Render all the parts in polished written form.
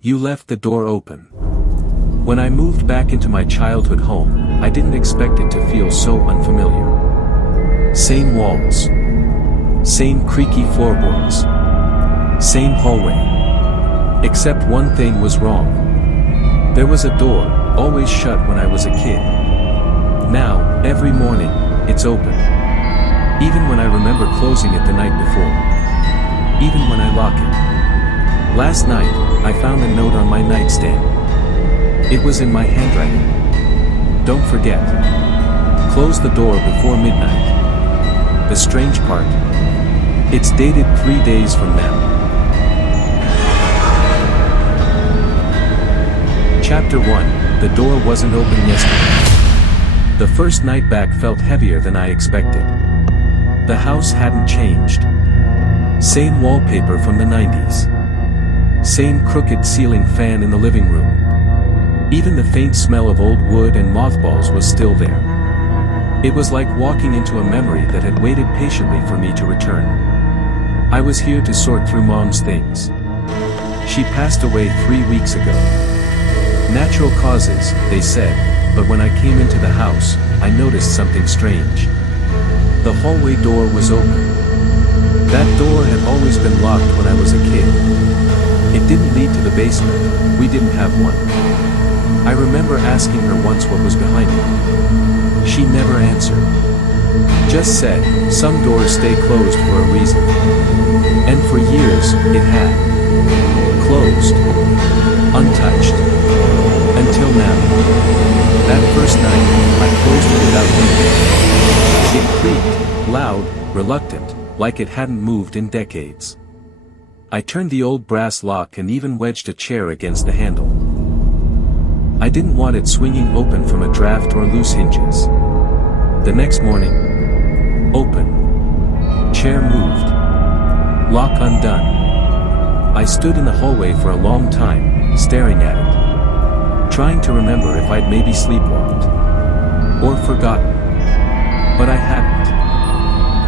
You left the door open. When I moved back into my childhood home, I didn't expect it to feel so unfamiliar. Same walls. Same creaky floorboards. Same hallway. Except one thing was wrong. There was a door, always shut when I was a kid. Now, every morning, it's open. Even when I remember closing it the night before. Even when I lock it. Last night, I found a note on my nightstand. It was in my handwriting. Don't forget. Close the door before midnight. The strange part. It's dated 3 days from now. Chapter 1, The door wasn't open yesterday. The first night back felt heavier than I expected. The house hadn't changed. Same wallpaper from the 90s. Same crooked ceiling fan in the living room. Even the faint smell of old wood and mothballs was still there. It was like walking into a memory that had waited patiently for me to return. I was here to sort through Mom's things. She passed away 3 weeks ago. Natural causes, they said, but when I came into the house, I noticed something strange. The hallway door was open. That door had always been locked when I was a kid. It didn't lead to the basement, we didn't have one. I remember asking her once what was behind it. She never answered. Just said, some doors stay closed for a reason. And for years, it had. Closed. Untouched. Until now. That first night, I closed it without thinking. It creaked, loud, reluctant, like it hadn't moved in decades. I turned the old brass lock and even wedged a chair against the handle. I didn't want it swinging open from a draft or loose hinges. The next morning, open. Chair moved. Lock undone. I stood in the hallway for a long time, staring at it. Trying to remember if I'd maybe sleepwalked. Or forgotten. But I hadn't.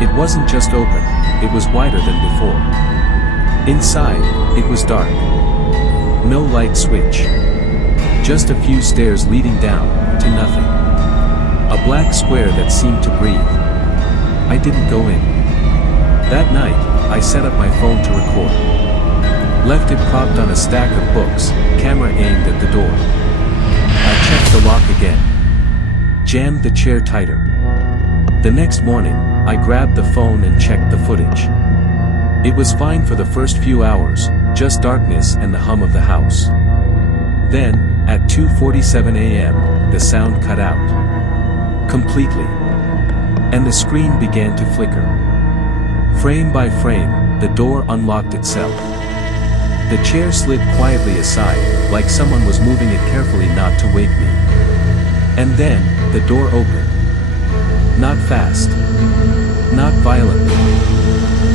It wasn't just open, it was wider than before. Inside, it was dark. No light switch. Just a few stairs leading down, to nothing. A black square that seemed to breathe. I didn't go in. That night, I set up my phone to record. Left it propped on a stack of books, camera aimed at the door. I checked the lock again. Jammed the chair tighter. The next morning, I grabbed the phone and checked the footage. It was fine for the first few hours, just darkness and the hum of the house. Then, at 2:47 a.m., the sound cut out. Completely. And the screen began to flicker. Frame by frame, the door unlocked itself. The chair slid quietly aside, like someone was moving it carefully not to wake me. And then, the door opened. Not fast. Not violently.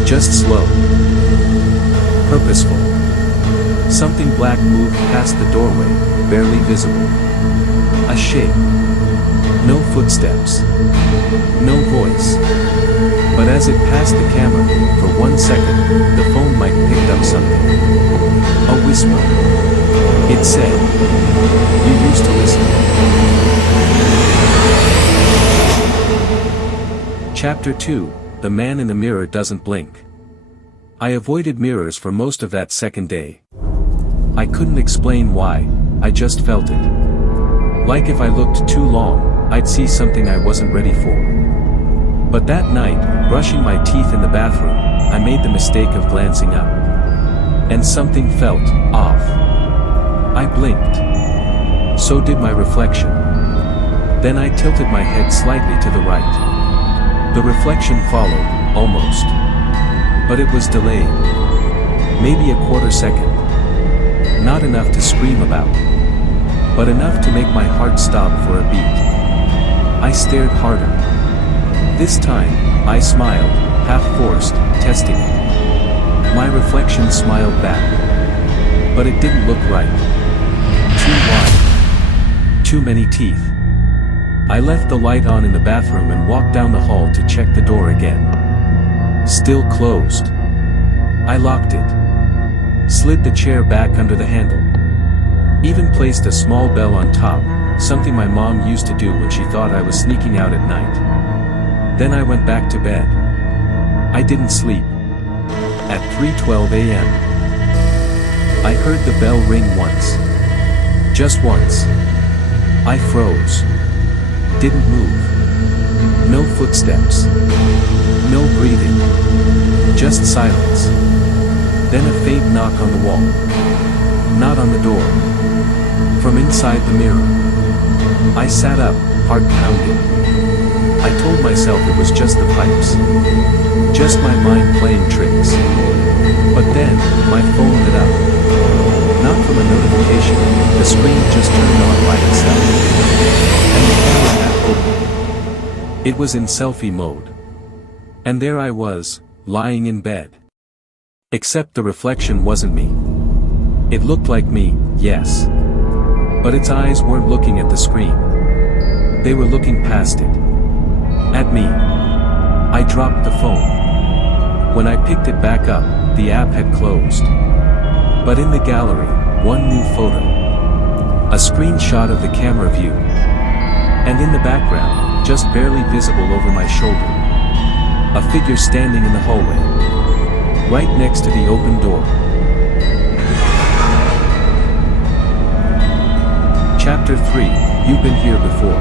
Just slow. Purposeful. Something black moved past the doorway, barely visible. A shape. No footsteps. No voice. But as it passed the camera, for 1 second, the phone mic picked up something. A whisper. It said, "You used to listen." Chapter 2, The Man in the Mirror Doesn't Blink. I avoided mirrors for most of that second day. I couldn't explain why, I just felt it. Like if I looked too long, I'd see something I wasn't ready for. But that night, brushing my teeth in the bathroom, I made the mistake of glancing up. And something felt off. I blinked. So did my reflection. Then I tilted my head slightly to the right. The reflection followed, almost. But it was delayed. Maybe a quarter second. Not enough to scream about. But enough to make my heart stop for a beat. I stared harder. This time, I smiled, half forced, testing it. My reflection smiled back. But it didn't look right. Too wide. Too many teeth. I left the light on in the bathroom and walked down the hall to check the door again. Still closed. I locked it. Slid the chair back under the handle. Even placed a small bell on top, something my mom used to do when she thought I was sneaking out at night. Then I went back to bed. I didn't sleep. At 3:12 a.m. I heard the bell ring once. Just once. I froze. Didn't move. No footsteps. No breathing. Just silence. Then a faint knock on the wall. Not on the door. From inside the mirror. I sat up, heart pounding. I told myself it was just the pipes. Just my mind playing tricks. But then, my phone lit up. Not from a notification, the screen just turned on by itself. And the camera app opened. It was in selfie mode. And there I was, lying in bed. Except the reflection wasn't me. It looked like me, yes. But its eyes weren't looking at the screen. They were looking past it. At me. I dropped the phone. When I picked it back up, the app had closed. But in the gallery, one new photo. A screenshot of the camera view. And in the background, just barely visible over my shoulder, a figure standing in the hallway. Right next to the open door. Chapter 3, You've Been Here Before.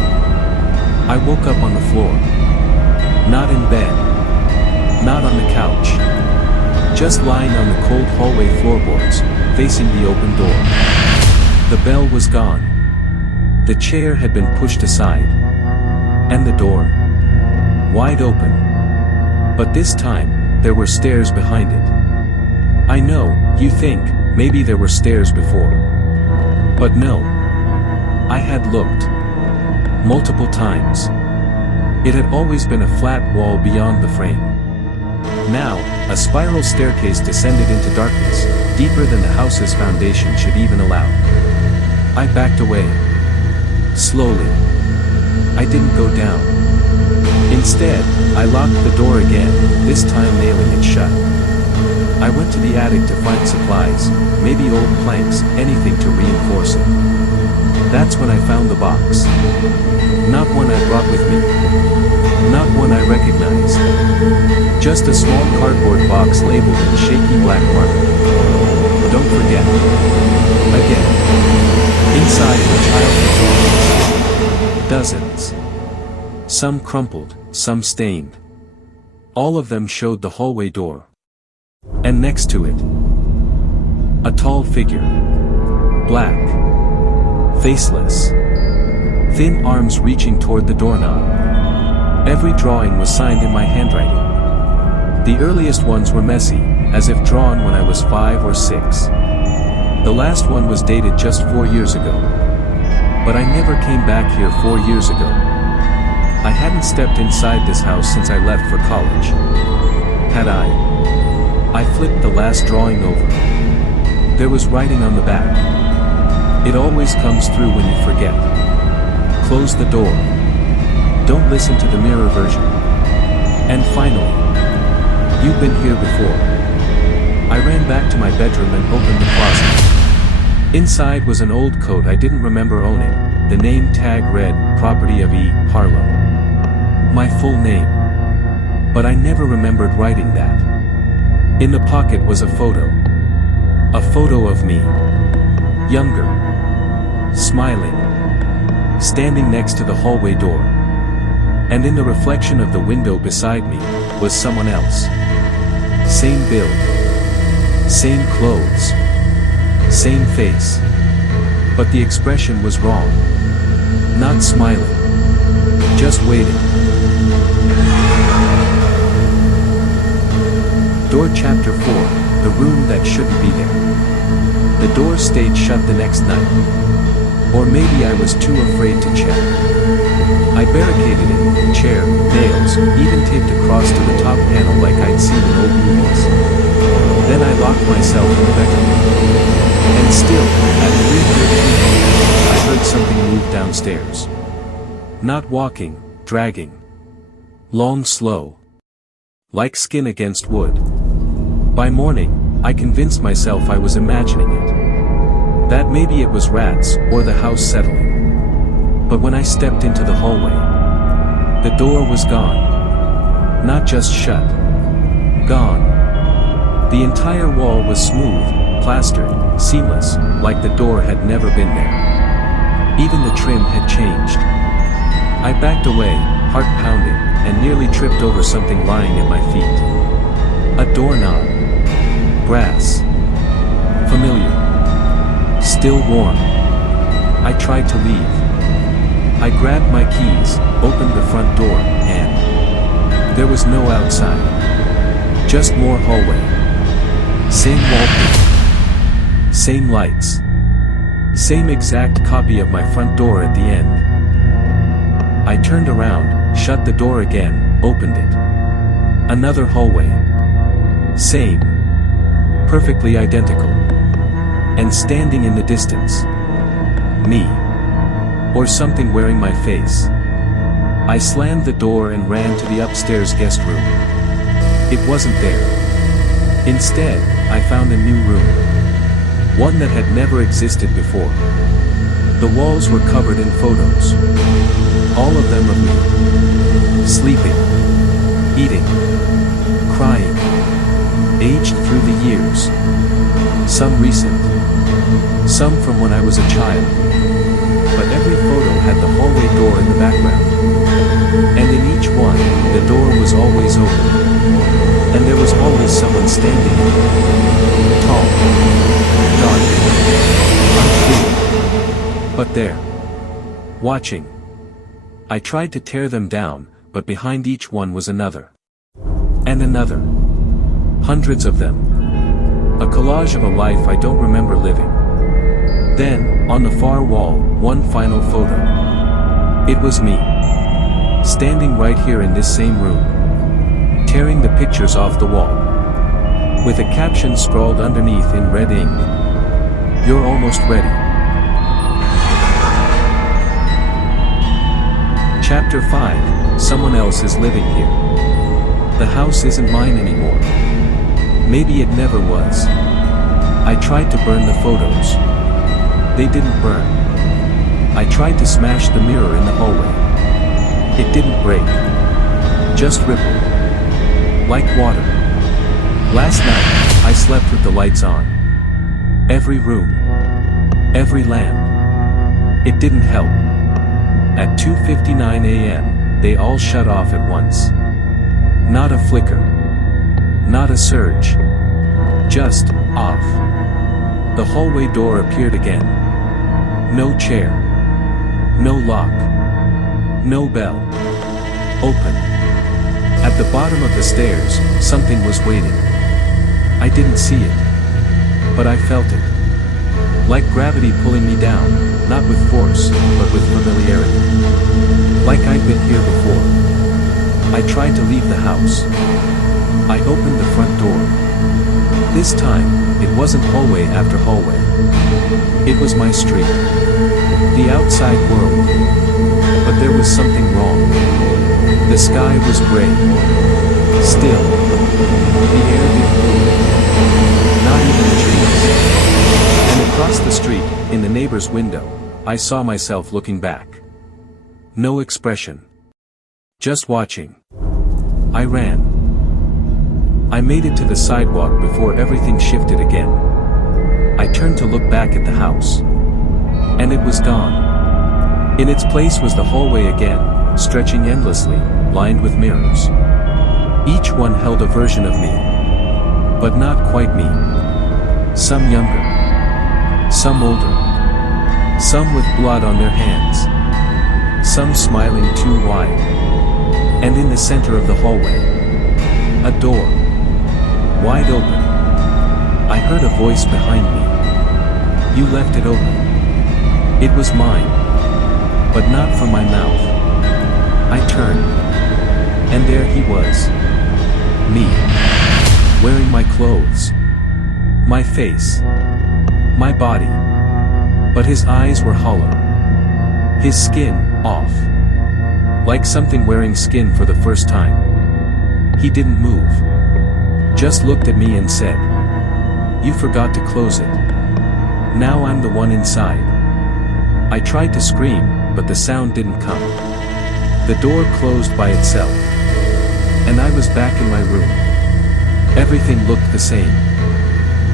I woke up on the floor. Not in bed. Not on the couch. Just lying on the cold hallway floorboards, facing the open door. The bell was gone. The chair had been pushed aside. And the door. Wide open. But this time, there were stairs behind it. I know, you think, maybe there were stairs before. But no. I had looked. Multiple times. It had always been a flat wall beyond the frame. Now, a spiral staircase descended into darkness, deeper than the house's foundation should even allow. I backed away. Slowly. I didn't go down. Instead, I locked the door again, this time nailing it shut. I went to the attic to find supplies, maybe old planks, anything to reinforce it. That's when I found the box. Not one I brought with me. Not one I recognized. Just a small cardboard box labeled in shaky black marker. Don't forget. Again. Inside were childhood drawings. Dozens. Some crumpled, some stained. All of them showed the hallway door. And next to it, a tall figure. Black. Faceless. Thin arms reaching toward the doorknob. Every drawing was signed in my handwriting. The earliest ones were messy, as if drawn when I was 5 or 6. The last one was dated just 4 years ago. But I never came back here 4 years ago. I hadn't stepped inside this house since I left for college. Had I? I flipped the last drawing over. There was writing on the back. It always comes through when you forget. Close the door. Don't listen to the mirror version. And finally, you've been here before. I ran back to my bedroom and opened the closet. Inside was an old coat I didn't remember owning, the name tag read, property of E. Harlow. My full name. But I never remembered writing that. In the pocket was a photo. A photo of me. Younger. Smiling. Standing next to the hallway door. And in the reflection of the window beside me, was someone else. Same build. Same clothes. Same face. But the expression was wrong. Not smiling. Just waiting. Door Chapter 4, the room that shouldn't be there. The door stayed shut the next night. Or maybe I was too afraid to check. I barricaded it, chair, nails, even taped across to the top panel like I'd seen in old movies. Then I locked myself in the bedroom. And still, at 3:13, I heard something move downstairs. Not walking, dragging. Long, slow. like skin against wood. By morning, I convinced myself I was imagining it. That maybe it was rats, or the house settling. But when I stepped into the hallway, the door was gone. Not just shut. Gone. The entire wall was smooth, plastered, seamless, like the door had never been there. Even the trim had changed. I backed away, heart pounding, and nearly tripped over something lying at my feet. A doorknob. Brass. Familiar. Still warm. I tried to leave. I grabbed my keys, opened the front door, and there was no outside. Just more hallway. Same wallpaper. Same lights. Same exact copy of my front door at the end. I turned around, shut the door again, opened it. Another hallway. Same. Perfectly identical. And standing in the distance. Me. Or something wearing my face. I slammed the door and ran to the upstairs guest room. It wasn't there. Instead, I found a new room. One that had never existed before. The walls were covered in photos. All of them of me. Sleeping. Eating. Crying. Aged through the years. Some recent. Some from when I was a child. But every photo had the hallway door in the background. And in each one, the door was always open. And there was always someone standing in it. Tall. Dark. Unclear. But there. Watching. I tried to tear them down, but behind each one was another. And another. Hundreds of them. A collage of a life I don't remember living. Then, on the far wall, one final photo. It was me. Standing right here in this same room. Tearing the pictures off the wall. With a caption scrawled underneath in red ink. You're almost ready. Chapter 5, Someone else is living here. The house isn't mine anymore. Maybe it never was. I tried to burn the photos. They didn't burn. I tried to smash the mirror in the hallway. It didn't break. Just rippled. Like water. Last night, I slept with the lights on. Every room. Every lamp. It didn't help. At 2:59 a.m., they all shut off at once. Not a flicker. Not a surge. Just, off. The hallway door appeared again. No chair. No lock. No bell. Open. At the bottom of the stairs, something was waiting. I didn't see it. But I felt it. Like gravity pulling me down, not with force, but with familiarity. Like I'd been here before. I tried to leave the house. I opened the front door. This time, it wasn't hallway after hallway. It was my street. The outside world. But there was something wrong. The sky was gray. Still. The air didn't move. Not even the trees. And across the street, in the neighbor's window, I saw myself looking back. No expression. Just watching. I ran. I made it to the sidewalk before everything shifted again. I turned to look back at the house. And it was gone. In its place was the hallway again, stretching endlessly, lined with mirrors. Each one held a version of me. But not quite me. Some younger. Some older. Some with blood on their hands. Some smiling too wide. And in the center of the hallway, a door. Wide open. I heard a voice behind me. You left it open. It was mine. But not from my mouth. I turned. And there he was. Me. Wearing my clothes. My face. My body. But his eyes were hollow. His skin, off. Like something wearing skin for the first time. He didn't move. Just looked at me and said, "You forgot to close it." Now I'm the one inside. I tried to scream, but the sound didn't come. The door closed by itself. And I was back in my room. Everything looked the same.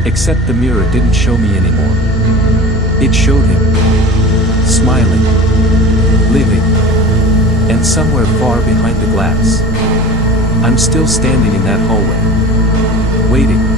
Except the mirror didn't show me anymore. It showed him. Smiling. Living. And somewhere far behind the glass. I'm still standing in that hallway. Waiting.